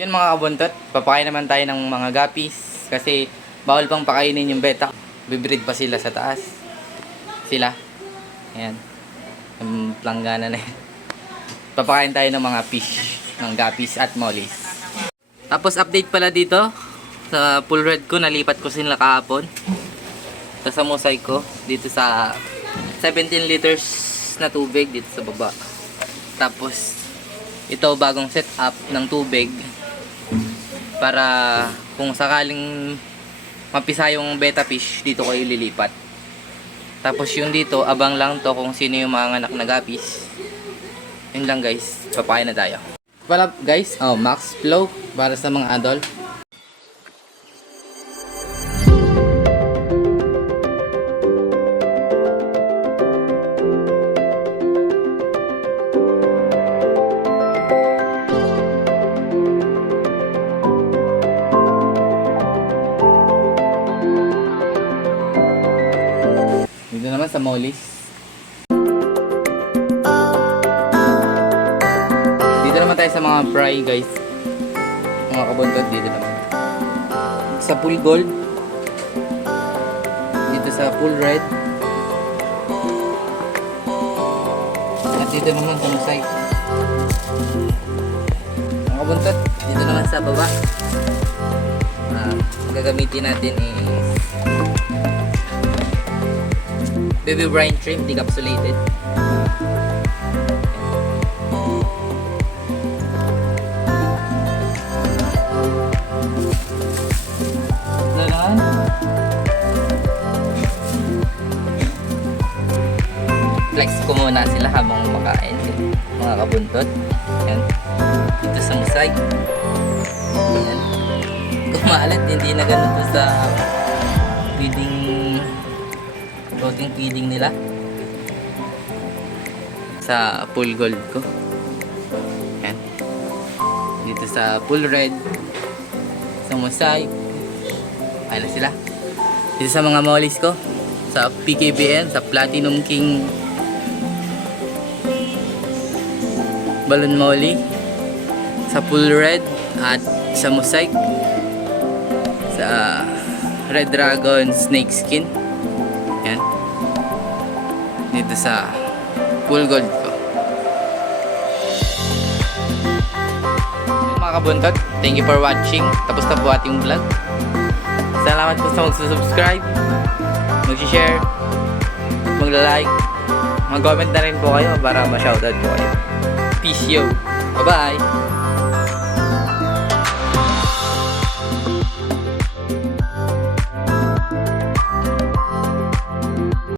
Yun mga kabuntot, papakain naman tayo ng mga guppies kasi bawal pang pakainin yung beta. Bibreed pa sila sa taas. Sila. Ayan. Yung planggana na yan. Papakain tayo ng mga fish, ng guppies at mollies. Tapos update pala dito sa full red ko, nalipat ko sila kahapon. Tapos sa mosaic ko dito sa 17 liters na tubig dito sa baba. Tapos ito bagong setup ng tubig para kung sakaling mapisa yung beta fish, dito ko ililipat. Tapos yung dito, abang lang to kung sino yung mga anak na guppies. Yun lang guys, papain na tayo. Wala guys, max flow para sa mga adult. Dito naman sa mollies. Dito naman tayo sa mga fry guys. Mga kabuntot dito naman. Sa full gold. Dito sa full red. At dito naman sa mosaic. Mga kabuntot, dito naman sa baba. Gagamitin natin is baby brine shrimp, decapsulated. Lalaan. Flex ko muna sila habang makain mga kabuntot. Yan. Dito sa mosaic. Yan. Kumalat, hindi na ganito sa floating feeding nila sa full gold ko. Yan. Dito sa full red, sa mosaic, ayun na sila. Dito sa mga mollies ko, sa PKBN, sa Platinum King balloon molly, sa full red at sa mosaic, sa red dragon snake skin. Yan. Dito sa full gold ko. Mga kabuntot, thank you for watching. Tapos na po ating vlog. Salamat po sa magsusubscribe, mag-share, mag-like, mag-comment na rin po kayo para ma-shoutout po kayo. Peace yo. Bye-bye.